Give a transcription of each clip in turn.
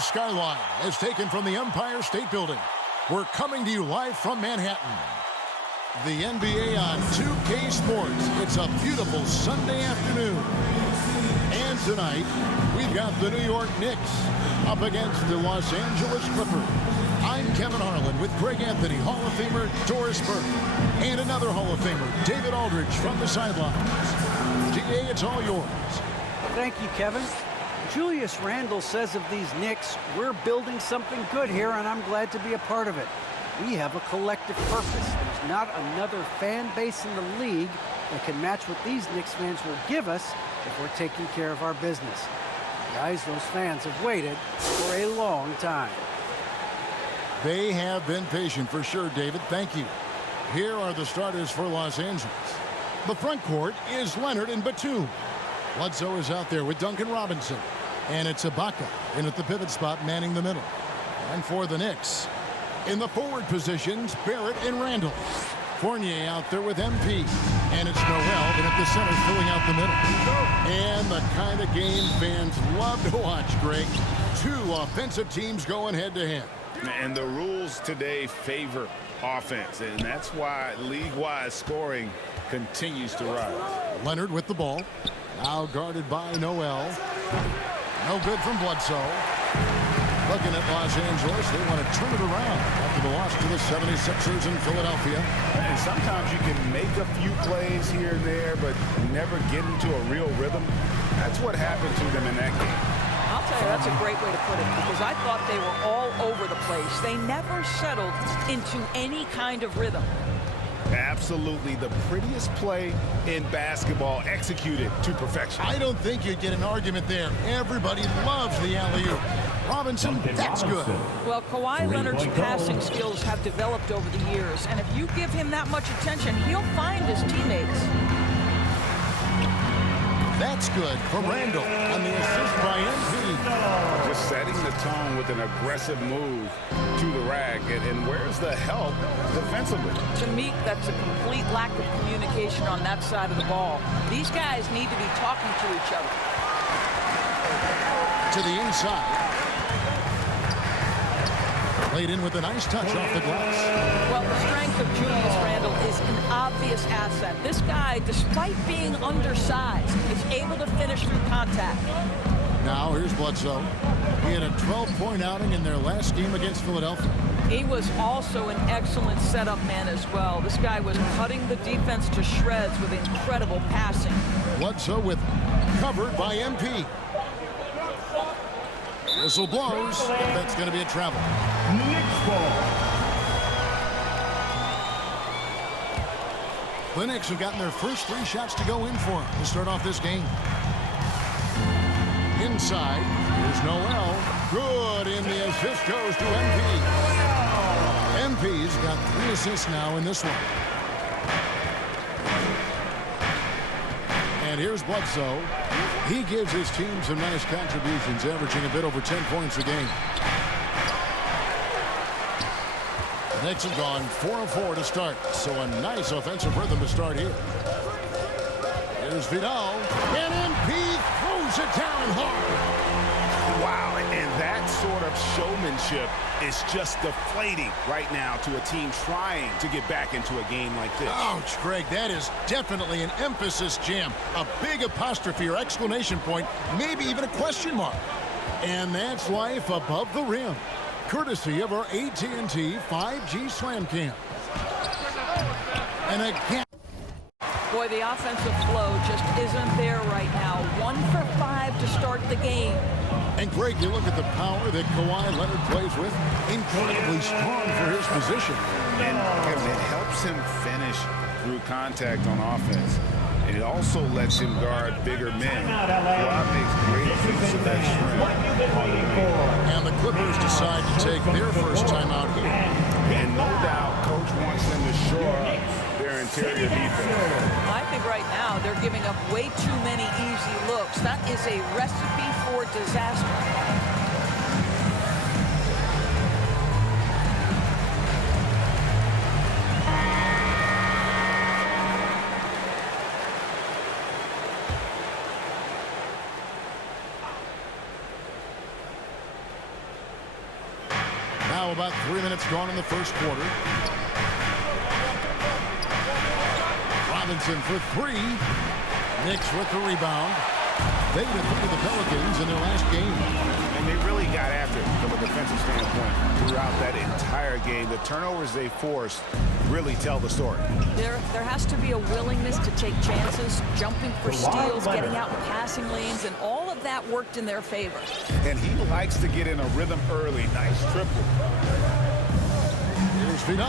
Skyline is taken from the Empire State Building. We're coming to you live from Manhattan. The NBA on 2K Sports. It's a beautiful Sunday afternoon. And tonight, we've got the New York Knicks up against the Los Angeles Clippers. I'm Kevin Harlan with Greg Anthony, Hall of Famer Doris Burke, and another Hall of Famer, David Aldridge, from the sidelines. DA, it's all yours. Thank you, Kevin. Julius Randle says of these Knicks, we're building something good here, and I'm glad to be a part of it. We have a collective purpose. There's not another fan base in the league that can match what these Knicks fans will give us if we're taking care of our business. Guys, those fans have waited for a long time. They have been patient for sure, David. Thank you. Here are the starters for Los Angeles. The front court is Leonard and Batum. Bledsoe is out there with Duncan Robinson. And it's Ibaka in at the pivot spot, manning the middle. And for the Knicks, in the forward positions, Barrett and Randall. Fournier out there with MP. And it's Noel in at the center, filling out the middle. And the kind of game fans love to watch, Greg. Two offensive teams going head-to-head. And the rules today favor offense, and that's why league-wide scoring continues to rise. Leonard with the ball. Now guarded by Noel. No good from Bledsoe. Looking at Los Angeles, they want to turn it around after the loss to the 76ers in Philadelphia. And sometimes you can make a few plays here and there, but never get into a real rhythm. That's what happened to them in that game. I'll tell you, that's a great way to put it, because I thought they were all over the place. They never settled into any kind of rhythm. Absolutely the prettiest play in basketball, executed to perfection. I don't think you'd get an argument there. Everybody loves the alley-oop. Robinson, that's good. Well, Kawhi Leonard's passing skills have developed over the years, and if you give him that much attention, he'll find his teammates. That's good from Randall on the assist by MP. Just setting the tone with an aggressive move to the rack. And where's the help defensively? To me, that's a complete lack of communication on that side of the ball. These guys need to be talking to each other. To the inside. Played in with a nice touch off the glass. Well, the strength of Julius Randle is an obvious asset. This guy, despite being undersized, is able to finish through contact. Now here's Bledsoe. He had a 12-point outing in their last game against Philadelphia. He was also an excellent setup man as well. This guy was cutting the defense to shreds with incredible passing. Bledsoe with covered by MP. Whistle blows. That's going to be a travel. Knicks ball. The Knicks have gotten their first 3 shots to go in for them to start off this game. Inside, here's Noel. Good, and the assist goes to MP. MP's got 3 assists now in this one. And here's Bledsoe. He gives his team some nice contributions, averaging a bit over 10 points a game. The Knicks have gone 4 of 4 to start, so a nice offensive rhythm to start here. Here's Vidal, and MP throws it down hard. Wow, and that sort of showmanship is just deflating right now to a team trying to get back into a game like this. Ouch, Greg, that is definitely an emphasis jam. A big apostrophe or exclamation point, maybe even a question mark. And that's life above the rim, courtesy of our AT&T 5G Slam Cam. And again, Boy, the offensive flow just isn't there right now. 1 for 5 to start the game. and Greg, you look at the power that Kawhi Leonard plays with, incredibly strong for his position. And it helps him finish through contact on offense. And it also lets him guard bigger men. Kawhi makes great use of that strength. And the Clippers decide to take their first time out here. And no doubt, Coach wants them to shore up their interior defense. I think right now they're giving up way too many easy looks. That is a recipe for disaster. Now about 3 minutes gone in the first quarter. Robinson for three. Knicks with the rebound. They defeated the Pelicans in their last game. And they really got after it from a defensive standpoint throughout that entire game. The turnovers they forced really tell the story. There has to be a willingness to take chances, jumping for steals, getting out in passing lanes, and all of that worked in their favor. And he likes to get in a rhythm early. Nice triple. Here's Vidal,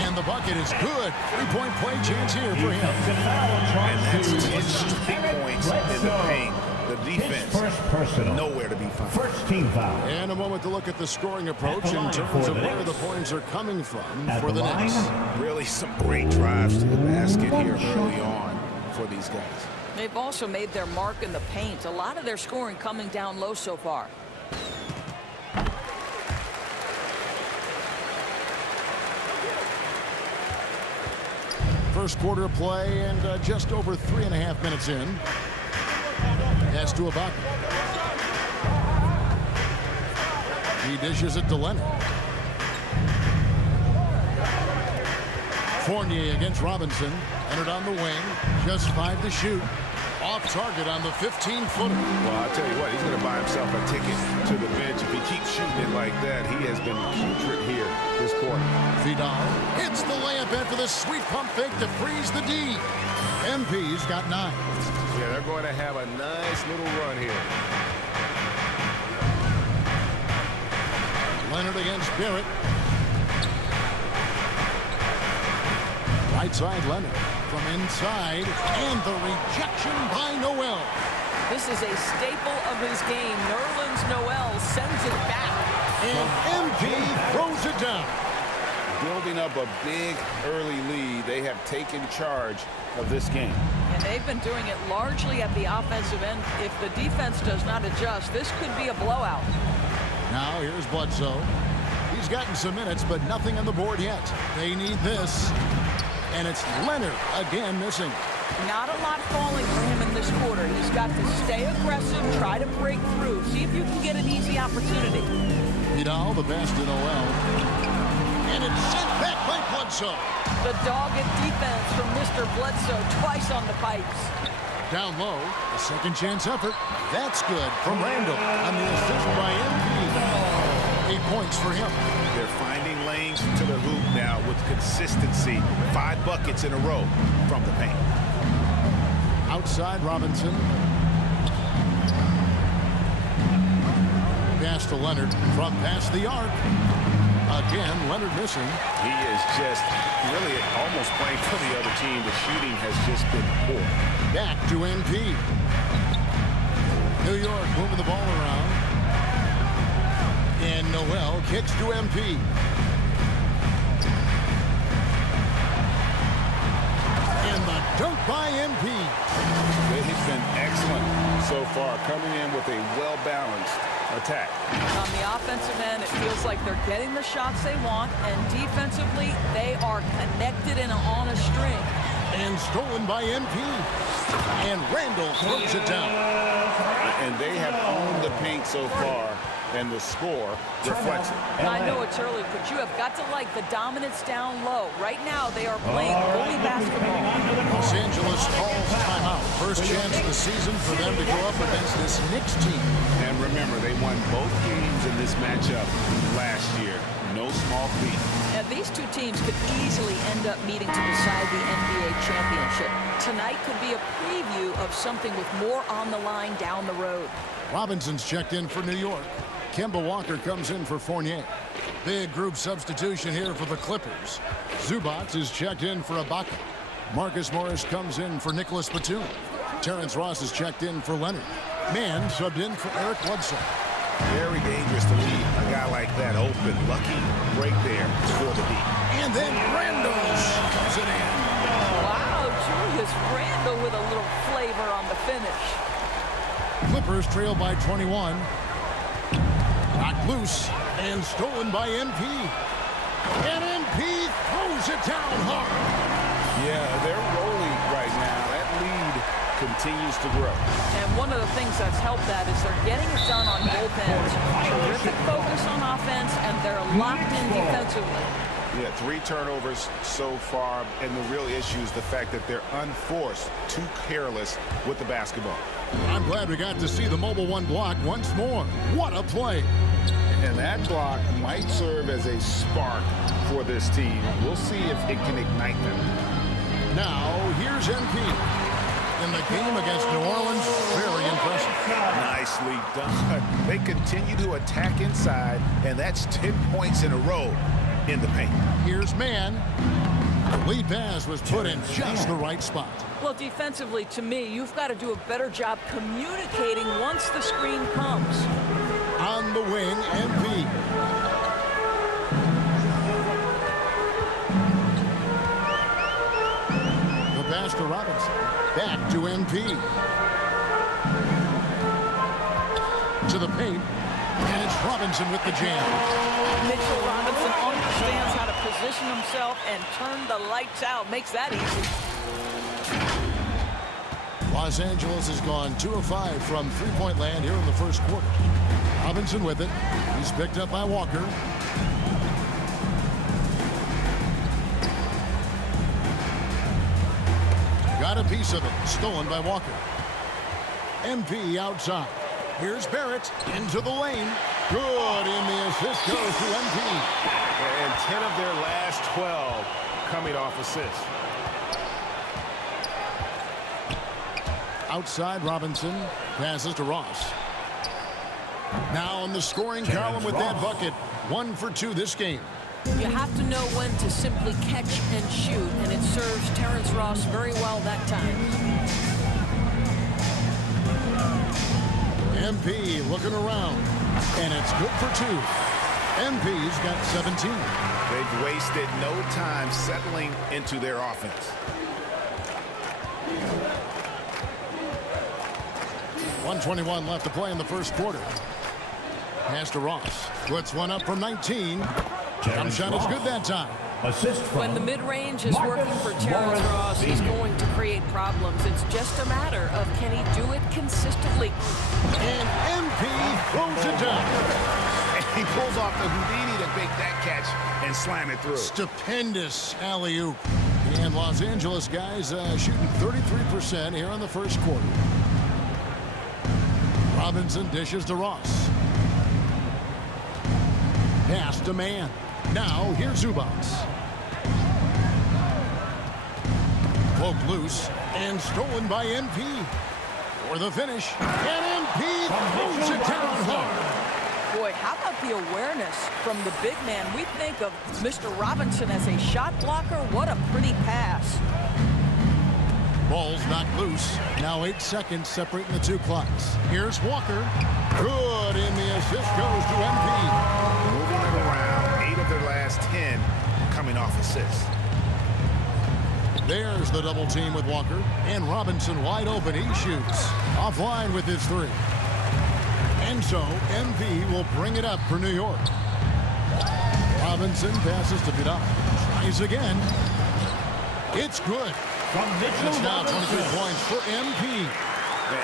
and the bucket is good. Three-point play chance here for him. And that's 10 straight points in the paint. The defense, nowhere to be found. First team foul. And a moment to look at the scoring approach in terms of where the points are coming from for the Knicks. Really some great drives to the basket here early on for these guys. They've also made their mark in the paint. A lot of their scoring coming down low so far. First quarter of play and just over 3.5 minutes in. Pass to Ibaka. He dishes it to Leonard. Fournier against Robinson. Leonard on the wing. Just 5 to shoot. Off target on the 15-footer. Well, I'll tell you what, he's going to buy himself a ticket to the bench. If he keeps shooting it like that, he has been putrid here this quarter. Vidal hits the layup after the sweet pump fake to freeze the D. MP's got 9. Yeah, they're going to have a nice little run here. Leonard against Barrett. Right side Leonard from inside, and the rejection by Noel. This is a staple of his game. Nerlens Noel sends it back. And MP throws it down. Building up a big early lead. They have taken charge of this game. And they've been doing it largely at the offensive end. If the defense does not adjust, this could be a blowout. Now here's Bledsoe. He's gotten some minutes, but nothing on the board yet. They need this. And it's Leonard again missing. Not a lot falling for him in this quarter. He's got to stay aggressive, try to break through, see if you can get an easy opportunity. Vidal, the pass to Noel. And it's sent back by Bledsoe. The dogged defense from Mr. Bledsoe twice on the pipes. Down low, a second chance effort. That's good from Randall on the assist by MP. 8 points for him. They're finding lanes to the hoop now with consistency. 5 buckets in a row from the paint. Outside Robinson. Pass to Leonard from past the arc. Again, Leonard missing. He is just really almost playing for the other team. The shooting has just been poor. Back to MP. New York moving the ball around. And Noel kicks to MP. And the dunk by MP. They've been excellent so far, coming in with a well-balanced attack. On the offensive end, it feels like they're getting the shots they want, and defensively, they are connected and on a string. And stolen by MP. And Randall throws it down. And they have owned the paint so far, and the score reflects it. I know it's early, but you have got to like the dominance down low. Right now, they are playing bully basketball. Los Angeles calls timeout. First chance of the season for them to go up against this Knicks team. And remember, they won both games in this matchup last year. No small feat. Now, these two teams could easily end up meeting to decide the NBA championship. Tonight could be a preview of something with more on the line down the road. Robinson's checked in for New York. Kemba Walker comes in for Fournier. Big group substitution here for the Clippers. Zubac is checked in for Ibaka. Marcus Morris comes in for Nicholas Batum. Terrence Ross is checked in for Leonard. Mann subbed in for Eric Bledsoe. Very dangerous to leave a guy like that open. Lucky break there for the D. And then Randall comes it in. Wow, Julius Randle with a little flavor on the finish. Clippers trail by 21. Knocked loose and stolen by MP. And MP throws it down hard. Yeah, they're rolling right now. That lead continues to grow. And one of the things that's helped that is they're getting it done on both ends. Terrific focus on offense and They're locked in defensively. Yeah, 3 turnovers so far, and the real issue is the fact that they're unforced, too careless with the basketball. I'm glad we got to see the mobile one block once more. What a play. And that block might serve as a spark for this team. We'll see if it can ignite them. Now, here's MP. In the game against New Orleans, very impressive. Nicely done. They continue to attack inside, and that's 10 points in a row in the paint. Here's man. The lead pass was put in just the right spot. Well, defensively, to me, you've got to do a better job communicating once the screen comes. On the wing, MP. The pass to Robinson. Back to MP. To the paint. And it's Robinson with the jam. Mitchell Robinson understands how to position himself and turn the lights out. Makes that easy. Los Angeles has gone 2 of 5 from three-point land here in the first quarter. Robinson with it. He's picked up by Walker. Got a piece of it. Stolen by Walker. MP outside. Here's Barrett into the lane. Good, and the assist goes to MP. And 10 of their last 12 coming off assists. Outside Robinson. Passes to Ross. Now in the scoring column with that bucket. 1 for 2 this game. You have to know when to simply catch and shoot, and it serves Terrence Ross very well that time. MP looking around, and it's good for 2. MP's got 17. They've wasted no time settling into their offense. 1:21 left to play in the first quarter. Pass to Ross. Puts one up from 19. Jump shot is good that time. Assist When the mid-range is working for Terrence Ross, he's going to create problems. It's just a matter of can he do it consistently. And MP throws it down. And he pulls off the Houdini to make that catch and slam it through. Stupendous alley-oop. And Los Angeles guys shooting 33% here in the first quarter. Robinson dishes to Ross. Pass to man. Now here's Zubats. Poked loose and stolen by MP. For the finish. And MP throws it down hard. Boy, how about the awareness from the big man? We think of Mr. Robinson as a shot blocker. What a pretty pass. Ball's knocked loose. Now 8 seconds separating the 2 clocks. Here's Walker. Good, and the assist goes to MP. Moving it around. 8 of their last 10 coming off assists. There's the double team with Walker. And Robinson wide open. He shoots. Offline with his 3. And so MP will bring it up for New York. Robinson passes to Vidal. Tries again. It's good. from Mitchell. It's now 23 points for MP.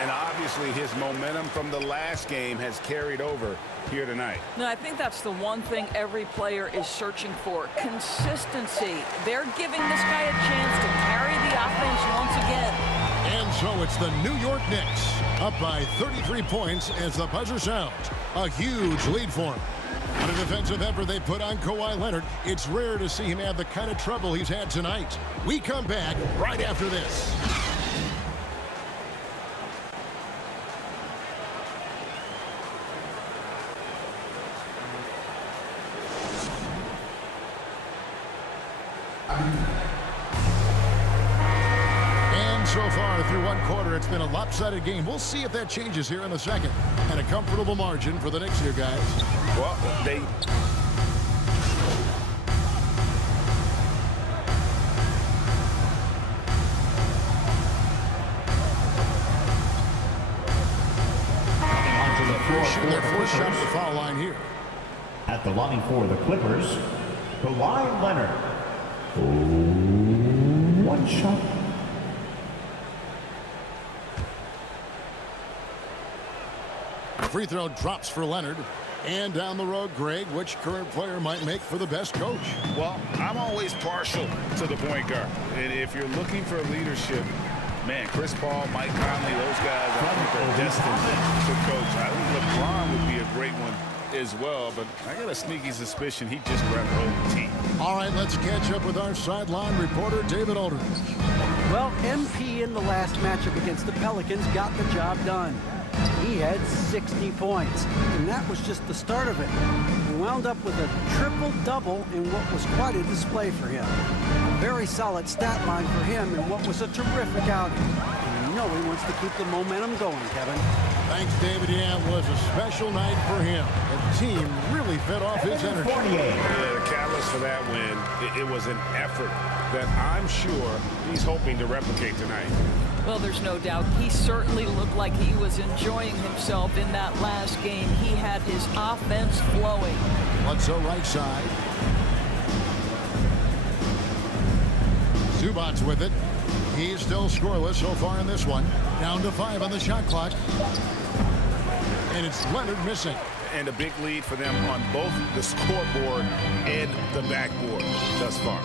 And obviously his momentum from the last game has carried over here tonight. No, I think that's the one thing every player is searching for. Consistency. They're giving this guy a chance to carry the offense once again. And so it's the New York Knicks up by 33 points as the buzzer sounds. A huge lead for him. On a defensive effort they put on Kawhi Leonard, it's rare to see him have the kind of trouble he's had tonight. We come back right after this. And so far through one quarter, it's been a lopsided game. We'll see if that changes here in the second. And a comfortable margin for the Knicks here, guys. Well, they... Shooting their first shot at the foul line here. At the line for the Clippers, Kawhi Leonard. One shot. Free throw drops for Leonard. And down the road, Greg, which current player might make for the best coach? Well, I'm always partial to the point guard. And if you're looking for leadership, man, Chris Paul, Mike Conley, those guys, I think are destined to coach. I think LeBron would be a great one as well, but I got a sneaky suspicion he just grabbed the whole team. All right, let's catch up with our sideline reporter, David Aldridge. Well, MP in the last matchup against the Pelicans got the job done. He had 60 points, and that was just the start of it. He wound up with a triple-double in what was quite a display for him. A very solid stat line for him in what was a terrific outing. And you know he wants to keep the momentum going, Kevin. Thanks, David. Yeah, it was a special night for him. The team really fed off his energy. Yeah, the catalyst for that win, it was an effort that I'm sure he's hoping to replicate tonight. Well, there's no doubt. He certainly looked like he was enjoying himself in that last game. He had his offense flowing. Bledsoe right side. Zubac's with it. He's still scoreless so far in this one. Down to 5 on the shot clock. And it's Leonard missing. And a big lead for them on both the scoreboard and the backboard thus far.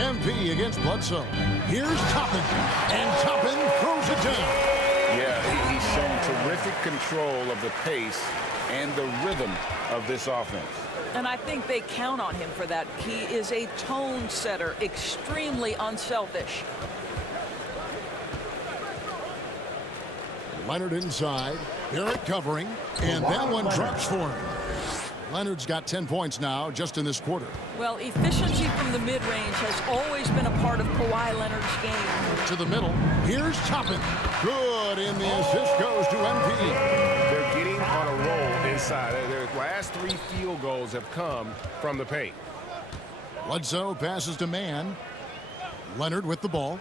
MP against Bledsoe. Here's Toppin. And Toppin throws it down. Yeah, he's shown terrific control of the pace and the rhythm of this offense. And I think they count on him for that. He is a tone setter, extremely unselfish. Leonard inside. Barrett covering. And that one drops for him. Leonard's got 10 points now just in this quarter. Well, efficiency from the mid-range has always been a part of Kawhi Leonard's game. To the middle. Here's Toppin. Good, and the assist goes to MP. They're getting on a roll inside. Their last 3 field goals have come from the paint. Bledsoe passes to Mann. Leonard with the ball.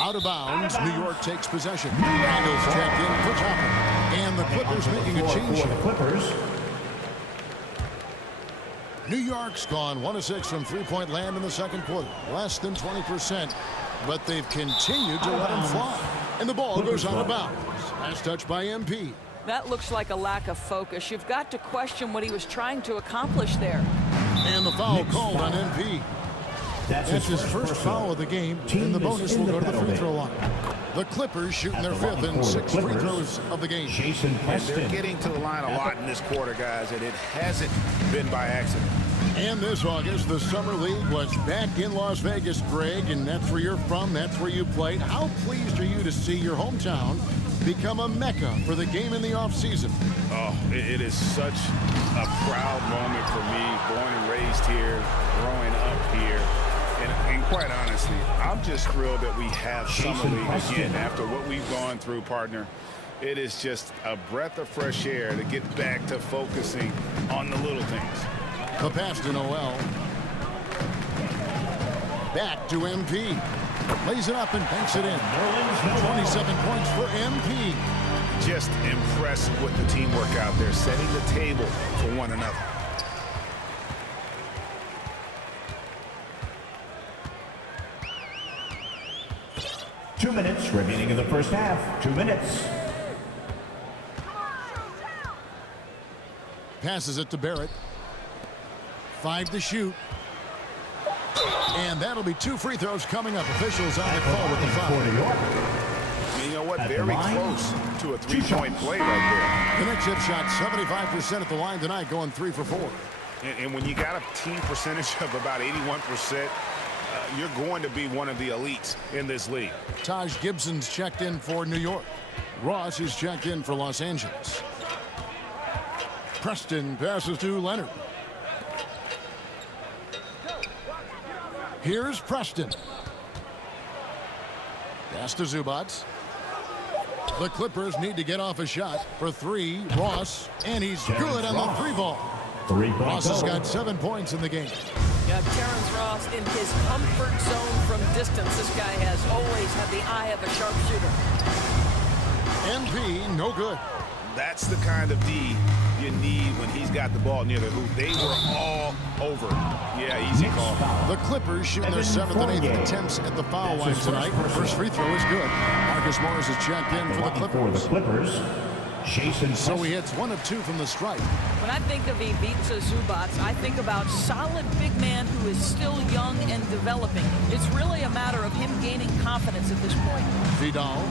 Out of bounds. New York takes possession. Randall's checked in for Toppin. And the Clippers making a change. Clippers. New York's gone 1 of 6 from three-point land in the second quarter. Less than 20%. But they've continued to let him fly. And the ball goes out of bounds. Last touch by MP. That looks like a lack of focus. You've got to question what he was trying to accomplish there. And the foul called on MP. That's his first foul of the game, and the bonus will go to the free throw line. The Clippers shooting their 5th and 6th free throws of the game. And they're getting to the line a lot in this quarter, guys, and it hasn't been by accident. And this August, the Summer League was back in Las Vegas, Greg, and that's where you're from, that's where you played. How pleased are you to see your hometown become a mecca for the game in the offseason? Oh, it is such a proud moment for me, born and raised here, growing up here. And quite honestly, I'm just thrilled that we have Summer League again after what we've gone through, partner. It is just a breath of fresh air to get back to focusing on the little things. The pass to Noel. Back to MP. Lays it up and banks it in. 27 points for MP. Just impressed with the teamwork out there, setting the table for one another. Two minutes remaining in the first half. 2 minutes. Passes it to Barrett. 5 to shoot. And that'll be 2 free throws coming up. Officials on the call with the foul. You know what? Very close to a 3-point play right The next chip shot, 75% at the line tonight, going 3 for 4. there. And when you got a team percentage of about 81%, you're going to be one of the elites in this league. Taj Gibson's checked in for New York. Ross is checked in for Los Angeles. Preston passes to Leonard. Here's Preston. Pass to Zubac. The Clippers need to get off a shot for 3. Ross, and he's good on the 3-ball. Ross has got 7 points in the game. Yeah, Terrence Ross in his comfort zone from distance. This guy has always had the eye of a sharpshooter. MP, no good. That's the kind of D you need when he's got the ball near the hoop. They were all over. Yeah, easy call. The Clippers shooting their 7th and 8th attempts at the foul line tonight. First free throw is good. Marcus Morris is checked in for the Clippers. So he hits 1 of 2 from the stripe. When I think of Ivica Zubac, I think about solid big man who is still young and developing. It's really a matter of him gaining confidence at this point. Vidal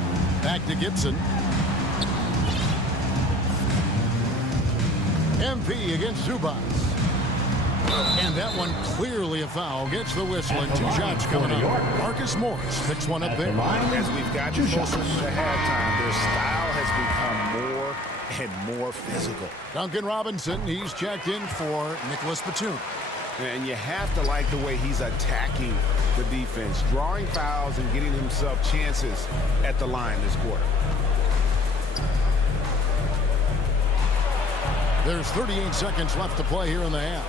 back to Gibson. MP against Zubac. And that one clearly a foul. Gets the whistle and 2 shots coming up. Marcus Morris picks one up there. As we've gotten closer to halftime, their style has become more and more physical. Duncan Robinson, he's checked in for Nicholas Batum. And you have to like the way he's attacking the defense, drawing fouls and getting himself chances at the line this quarter. There's 38 seconds left to play here in the half.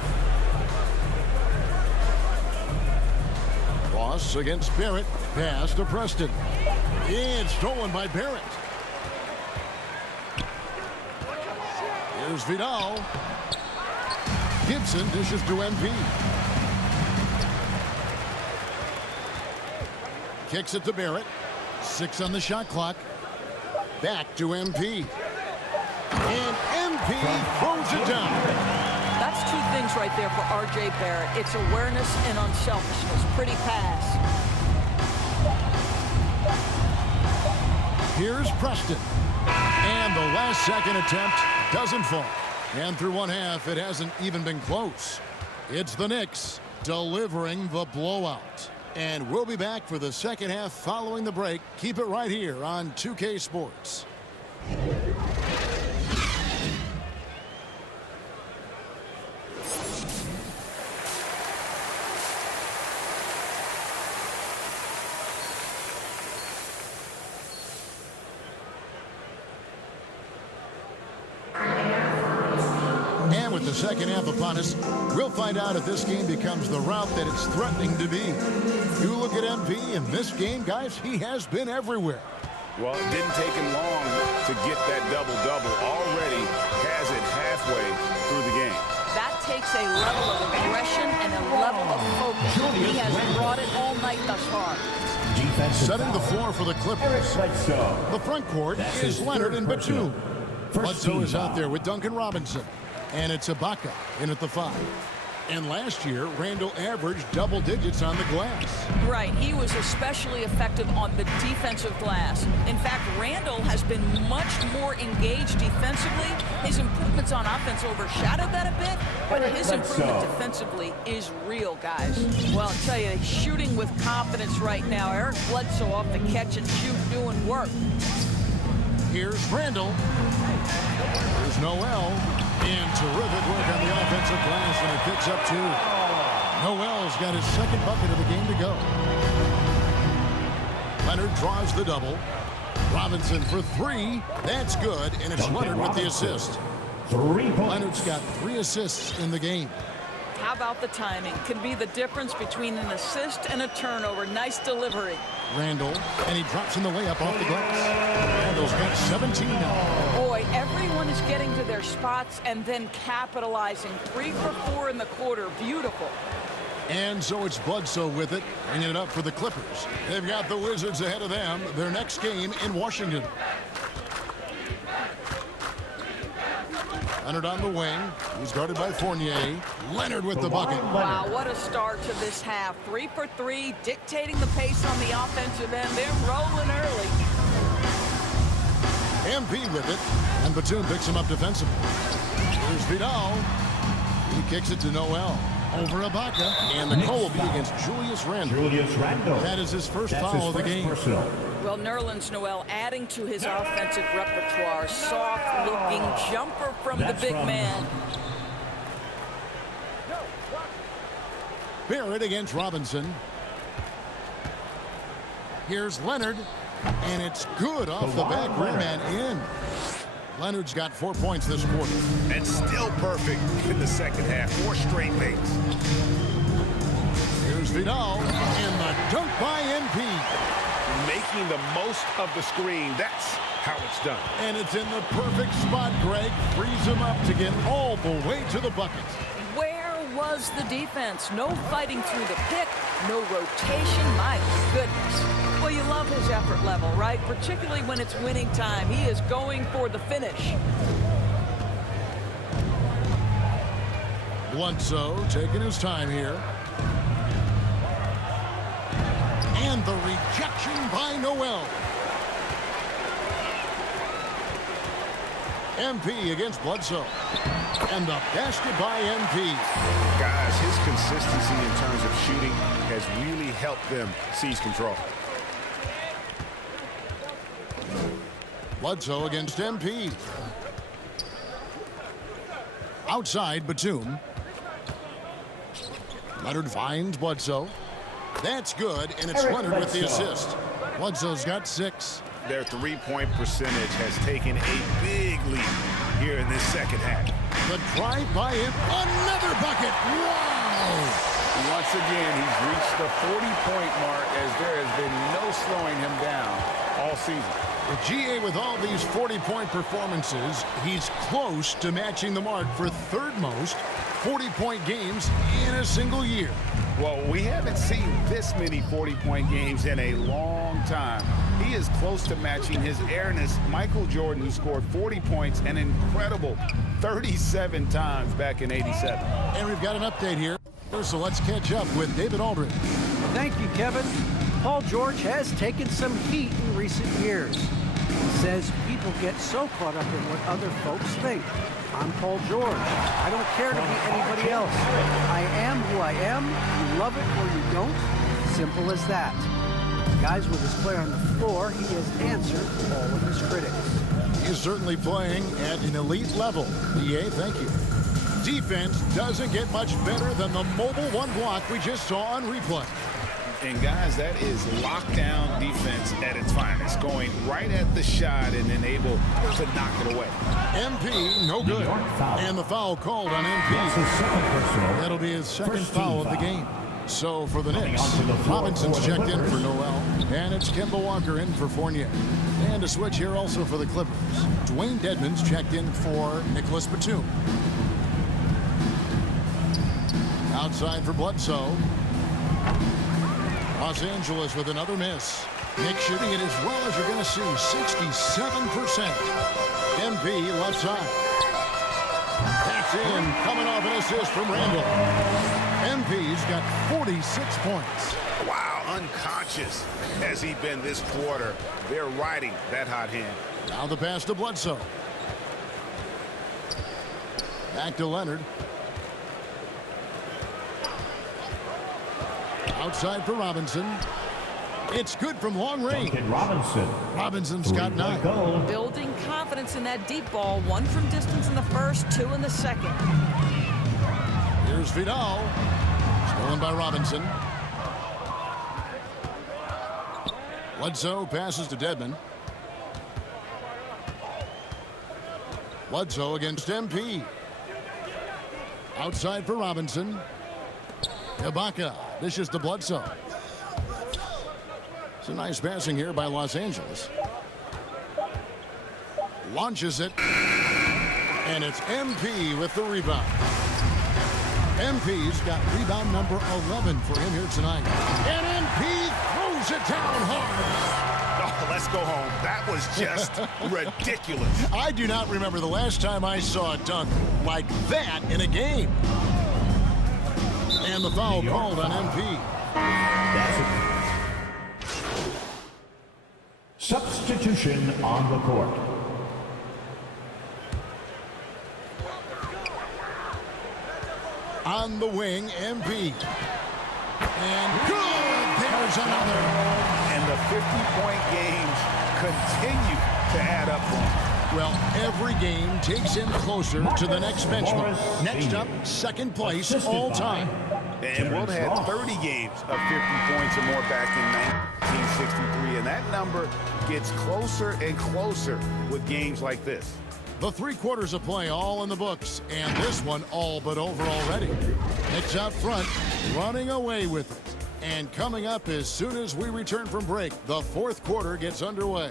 Ross against Barrett. Pass to Preston. It's stolen by Barrett. Here's Vidal. Gibson dishes to MP. Kicks it to Barrett. 6 on the shot clock. Back to MP. And MP throws it down. That's 2 things right there for R.J. Barrett. It's awareness and unselfishness. Pretty pass. Here's Preston. And the last second attempt doesn't fall. And through one half, it hasn't even been close. It's the Knicks delivering the blowout. And we'll be back for the second half following the break. Keep it right here on 2K Sports. And with the second half upon us, we'll find out if this game becomes the route that it's threatening to be. You look at MP in this game, guys, he has been everywhere. Well, it didn't take him long to get that double-double. Already has it halfway through the game. That takes a level of aggression and a level of focus. He has brought it all night thus far. Setting the floor for the Clippers. The front court is Leonard and Batum. Bledsoe is out there with Duncan Robinson. And it's Ibaka in at the 5. And last year, Randall averaged double digits on the glass. Right. He was especially effective on the defensive glass. In fact, Randall has been much more engaged defensively. His improvements on offense overshadowed that a bit, but his improvement defensively is real, guys. Well, I'll tell you, shooting with confidence right now. Eric Bledsoe off the catch and shoot doing work. Here's Randall. Here's Noel. And terrific work on the offensive glass, and he picks up 2. Noel's got his second bucket of the game to go. Leonard draws the double. Robinson for 3. That's good, and it's Leonard with the assist. 3 points. Leonard's got 3 assists in the game. How about the timing? Can be the difference between an assist and a turnover. Nice delivery. Randall, and he drops in the layup off the glass. Randall's got 17 now. Boy, everyone is getting to their spots and then capitalizing. 3 for 4 in the quarter. Beautiful. And so it's Bledsoe with it, bringing it up for the Clippers. They've got the Wizards ahead of them. Their next game in Washington. Leonard on the wing. He's guarded by Fournier. Leonard with the bucket. Wow, what a start to this half. 3 for 3, dictating the pace on the offensive end. They're rolling early. MP with it, and Batum picks him up defensively. Here's Vidal. He kicks it to Noel. Over Ibaka, and the call will be against Julius Randle. That is his first foul of the game. Well, Nerlens Noel adding to his offensive repertoire. Soft-looking jumper from the big man. Barrett against Robinson. Here's Leonard, and it's good off the back rim and in. Leonard's got 4 points this quarter. And still perfect in the second half. 4 straight makes. Here's Vidal, and the dunk by MP. Making the most of the screen. That's how it's done. And it's in the perfect spot, Greg. Frees him up to get all the way to the bucket. Where was the defense? No fighting through the pick, no rotation. My goodness. Well, you love his effort level, right? Particularly when it's winning time. He is going for the finish. Bledsoe taking his time here. And the rejection by Noel. MP against Bledsoe. And the basket by MP. Guys, his consistency in terms of shooting has really helped them seize control. Bledsoe against MP. Outside Batum. Leonard finds Bledsoe. That's good, and it's Leonard with the assist. Bledsoe's got 6. Their three-point percentage has taken a big leap here in this second half. The drive by him. Another bucket. Wow! Once again, he's reached the 40-point mark as there has been no slowing him down all season. The GA with all these 40-point performances, he's close to matching the mark for third most 40-point games in a single year. Well, we haven't seen this many 40-point games in a long time. He is close to matching his airness, Michael Jordan, who scored 40 points an incredible 37 times back in '87. And we've got an update here, so let's catch up with David Aldridge. Thank you, Kevin. Paul George has taken some heat in recent years. He says people get so caught up in what other folks think. I'm Paul George. I don't care to be anybody else. I am who I am. You love it or you don't. Simple as that. Guys, with his play on the floor, he has answered all of his critics. He's certainly playing at an elite level. DA, thank you. Defense doesn't get much better than the mobile one block we just saw on replay. And guys, that is lockdown defense at its finest, going right at the shot and then able to knock it away. MP, no good. And the foul called on MP. That'll be his second foul of the game. So for the Knicks, Robinson's checked in for Noel, and it's Kemba Walker in for Fournier. And a switch here also for the Clippers. Dwayne Dedmon's checked in for Nicholas Batum. Outside for Bledsoe. Los Angeles with another miss. Knicks shooting it as well as you're going to see, 67%. MP left side. That's in, coming off an assist from Randall. MP's got 46 points. Wow, unconscious has he been this quarter. They're riding that hot hand. Now the pass to Bledsoe. Back to Leonard. Outside for Robinson. It's good from long range. Robinson's got 9. Building confidence in that deep ball. 1 from distance in the first, 2 in the second. Here's Vidal. Stolen by Robinson. Bledsoe passes to Dedmon. Bledsoe against MP. Outside for Robinson. Ibaka. This is to Bledsoe. It's a nice passing here by Los Angeles. Launches it. And it's MP with the rebound. MP's got rebound number 11 for him here tonight. And MP throws it down hard. Oh, let's go home. That was just ridiculous. I do not remember the last time I saw a dunk like that in a game. And the foul called on MP. Substitution on the court. On the wing, MP. And good! There's another. And the 50-point games continue to add up for him. Well, every game takes him closer to the next benchmark. Next up, second place all time. And Wilt had 30 games of 50 points or more back in 1963. And that number gets closer and closer with games like this. The 3 quarters of play all in the books, and this one all but over already. Knicks out front, running away with it. And coming up as soon as we return from break, the 4th quarter gets underway.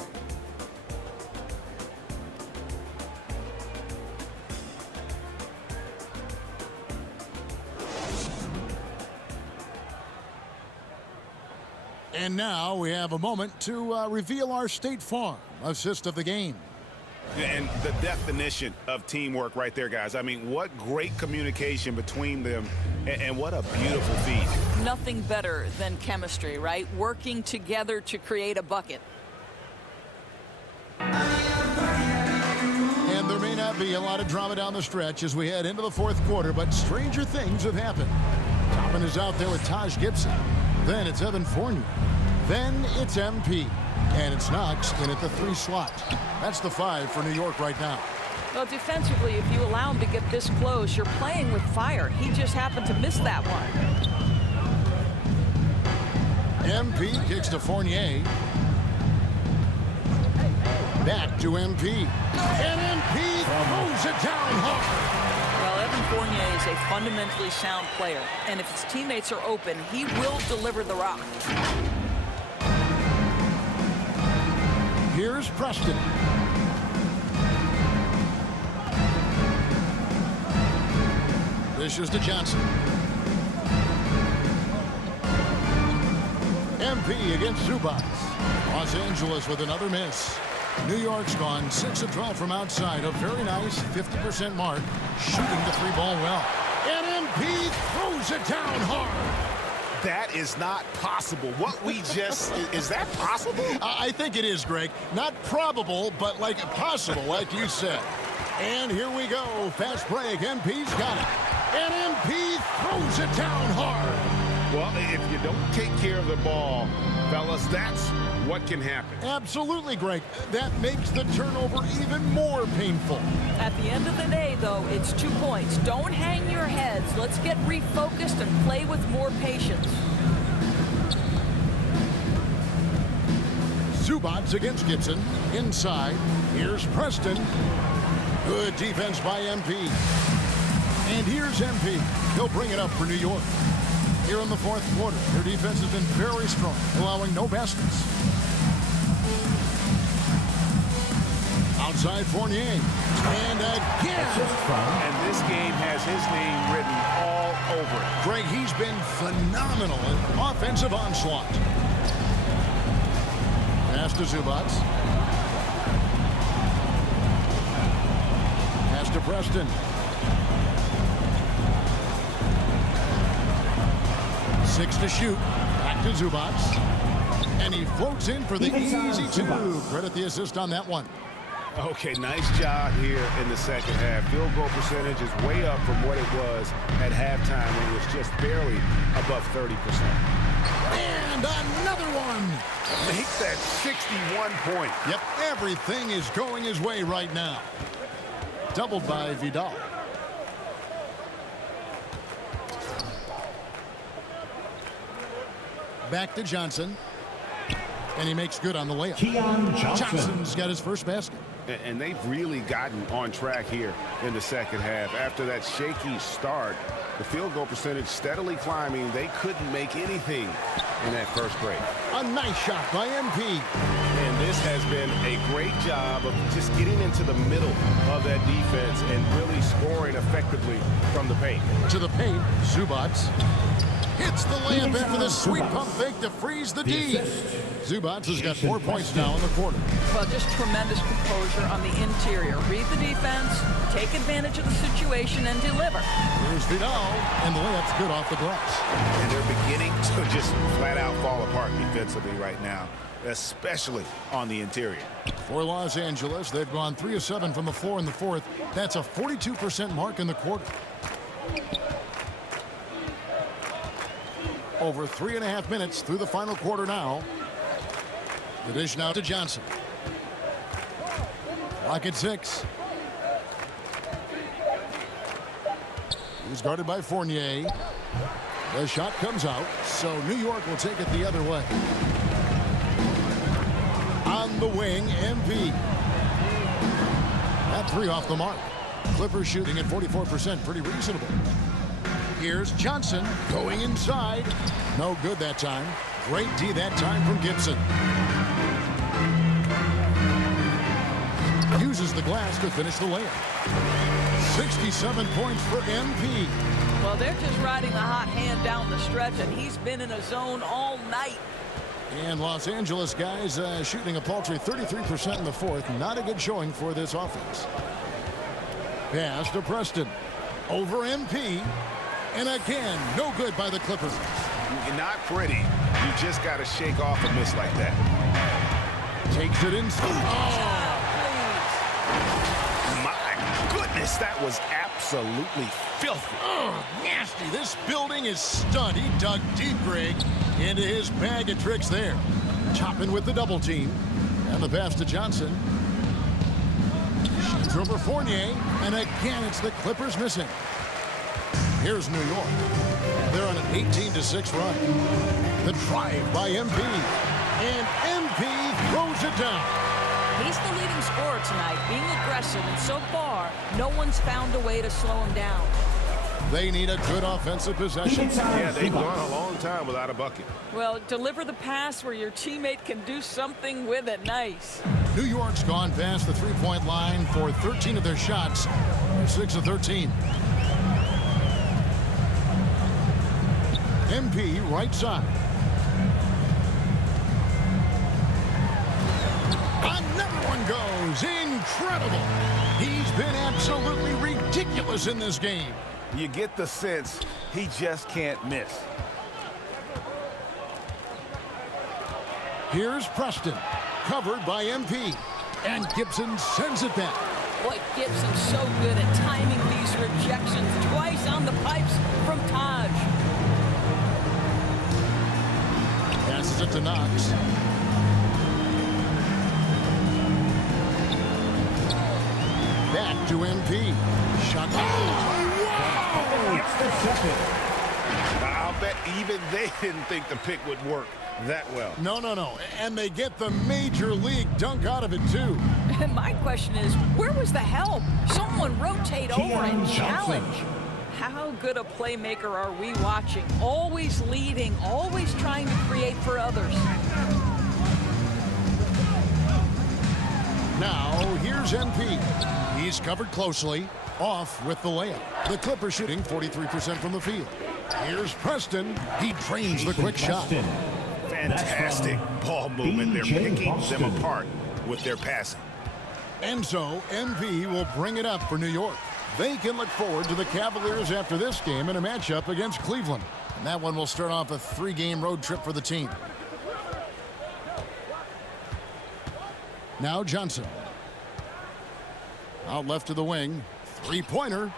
And now we have a moment to reveal our State Farm assist of the game. And the definition of teamwork right there, guys. I mean, what great communication between them, and what a beautiful feed. Nothing better than chemistry, right? Working together to create a bucket. And there may not be a lot of drama down the stretch as we head into the fourth quarter, but stranger things have happened. Toppin is out there with Taj Gibson. Then it's Evan Fournier. Then it's MP. And it's Knox in at the 3 slot. That's the 5 for New York right now. Well, defensively, if you allow him to get this close, you're playing with fire. He just happened to miss that one. MP kicks to Fournier. Back to MP. And MP throws it down hard. Well, Evan Fournier is a fundamentally sound player. And if his teammates are open, he will deliver the rock. Here's Preston. Dishes to Johnson. MP against Zubats. Los Angeles with another miss. New York's gone 6 of 12 from outside. A very nice 50% mark. Shooting the 3-ball well. And MP throws it down hard. That is not possible. What we just, is that possible? I think it is, Greg. Not probable, but like possible, like you said. And here we go. Fast break. MP's got it. And MP throws it down hard. Well, if you don't take care of the ball, fellas, that's what can happen. Absolutely, Greg. That makes the turnover even more painful. At the end of the day, though, it's 2 points. Don't hang your heads. Let's get refocused and play with more patience. Zubats against Gibson. Inside. Here's Preston. Good defense by MP. And here's MP. He'll bring it up for New York. Here in the fourth quarter, their defense has been very strong, allowing no baskets. Outside Fournier. And again. And this game has his name written all over it. Greg, he's been phenomenal in offensive onslaught. Pass to Zubats. Pass to Preston. 6 to shoot. Back to Zubats. And he floats in for the easy 2. Credit the assist on that one. Okay, nice job here in the second half. Field goal percentage is way up from what it was at halftime when it was just barely above 30%. And another one. Makes that 61 point. Yep, everything is going his way right now. Doubled by Vidal. Back to Johnson. And he makes good on the layup. Johnson's got his first basket. And they've really gotten on track here in the second half. After that shaky start, the field goal percentage steadily climbing. They couldn't make anything in that first break. A nice shot by MP. And this has been a great job of just getting into the middle of that defense and really scoring effectively from the paint. To the paint, Zubats hits the layup after the sweet pump fake to freeze the D. Zubats has got 4 points now in the quarter. Well, just tremendous composure on the interior. Read the defense, take advantage of the situation, and deliver. Here's Vidal, and the layup's good off the glass. And they're beginning to just flat out fall apart defensively right now, especially on the interior. For Los Angeles, they've gone 3 of 7 from the floor in the fourth. That's a 42% mark in the quarter. Over 3.5 minutes through the final quarter now. The dish now to Johnson. Clock at 6. He's guarded by Fournier. The shot comes out, so New York will take it the other way. On the wing, MP. That 3 off the mark. Clippers shooting at 44%, pretty reasonable. Here's Johnson going inside. No good that time. Great D that time from Gibson. Uses the glass to finish the layup. 67 points for MP. Well, they're just riding the hot hand down the stretch, and he's been in a zone all night. And Los Angeles guys shooting a paltry 33% in the fourth. Not a good showing for this offense. Pass to Preston. Over MP. And again, no good by the Clippers. Not pretty. You just got to shake off a miss like that. Takes it inside. Oh! My goodness, that was absolutely filthy. Oh, nasty. This building is stunned. He dug deep, Greg, into his bag of tricks there. Chopping with the double team. And the pass to Johnson. Shoots over Fournier. And again, it's the Clippers missing. Here's New York. They're on an 18-6 run. The drive by MP. And MP throws it down. He's the leading scorer tonight, being aggressive, and so far, no one's found a way to slow him down. They need a good offensive possession. Yeah, they've gone a long time without a bucket. Well, deliver the pass where your teammate can do something with it. Nice. New York's gone past the three-point line for 13 of their shots. 6 of 13. MP right side. Another one goes. Incredible. He's been absolutely ridiculous in this game. You get the sense he just can't miss. Here's Preston. Covered by MP. And Gibson sends it back. Boy, Gibson's so good at timing these rejections. Twice on the pipes from Taj. Passes it to Knox. Back to MP. Shot. Oh, Gets the second. I'll bet even they didn't think the pick would work that well. No. And they get the major league dunk out of it, too. And my question is, where was the help? Someone rotate over and challenge. How good a playmaker are we watching? Always leading, always trying to create for others. Now, here's MP. He's covered closely. Off with the layup. The Clippers shooting 43% from the field. Here's Preston. He drains the quick shot. Fantastic ball movement. They're picking them apart with their passing. And so, MP will bring it up for New York. They can look forward to the Cavaliers after this game in a matchup against Cleveland. And that one will start off a 3-game road trip for the team. Now Johnson. Out left to the wing. Three-pointer.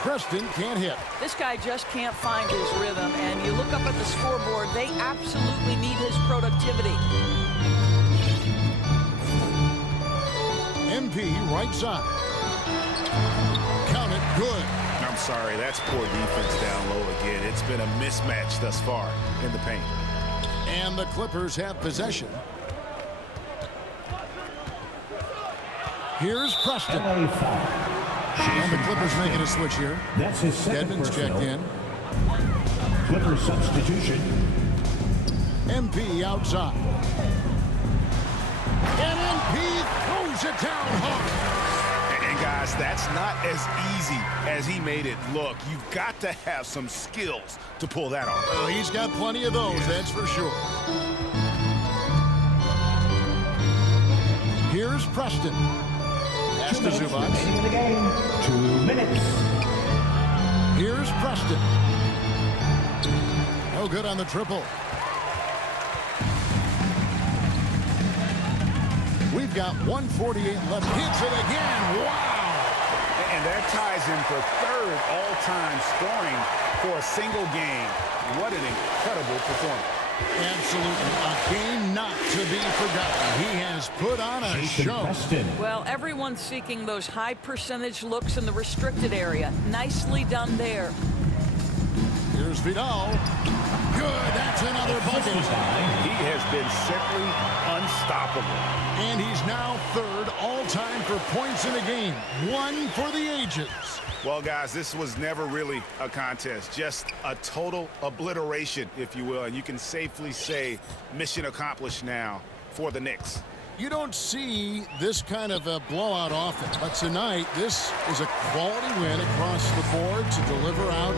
Preston can't hit. This guy just can't find his rhythm, and you look up at the scoreboard, they absolutely need his productivity. MP right side. Count it, good. I'm sorry, that's poor defense down low again. It's been a mismatch thus far in the paint. And the Clippers have possession. Here's Preston. And the Clippers making a switch here. That's his second Dedmon's checked in. Clippers substitution. MP outside. And MP throws it down hard. And guys, that's not as easy as he made it look. You've got to have some skills to pull that off. Well, he's got plenty of those, that's for sure. Here's Preston. Pass to Zubac. Remaining in the game. 2 minutes. Here's Preston. No good on the triple. We've got 1:48 left. Hits it again. Wow. And that ties him for third all-time scoring for a single game. What an incredible performance. Absolutely. A game not to be forgotten. He has put on a show. Well, everyone's seeking those high percentage looks in the restricted area. Nicely done there. Here's Vidal. Good. That's another bucket. He has been simply unstoppable. And he's now third all-time for points in a game. One for the ages. Well, guys, this was never really a contest. Just a total obliteration, if you will. And you can safely say mission accomplished now for the Knicks. You don't see this kind of a blowout often, but tonight this is a quality win across the board to deliver out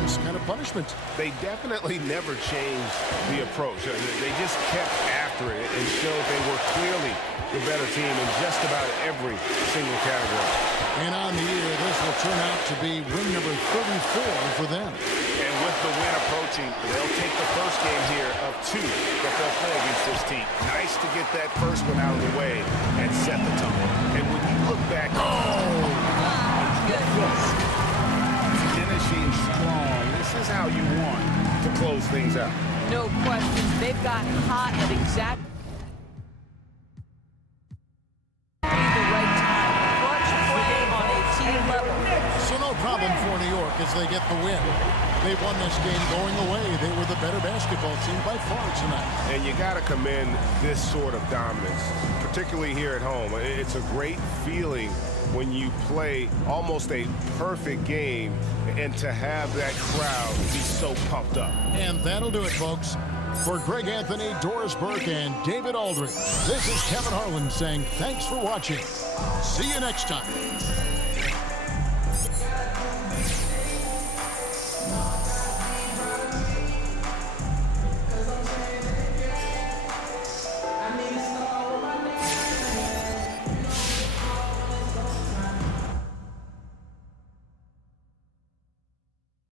this kind of punishment. They definitely never changed the approach. They just kept after it and showed they were clearly the better team in just about every single category. And on the year, this will turn out to be win number 34 for them. And with the win approaching, they'll take the first game here of 2 that they'll play against this team. Nice to get that first one out of the way and set the tone. And when you look back, finishing strong. This is how you want to close things out. No question. They've got hot at exactly the right time. Clutch play on a team level. So no problem for New York as they get the win. They won this game going away. They were the better basketball team by far tonight. And you got to commend this sort of dominance, particularly here at home. It's a great feeling when you play almost a perfect game and to have that crowd be so pumped up. And that'll do it, folks. For Greg Anthony, Doris Burke, and David Aldridge, this is Kevin Harlan saying thanks for watching. See you next time.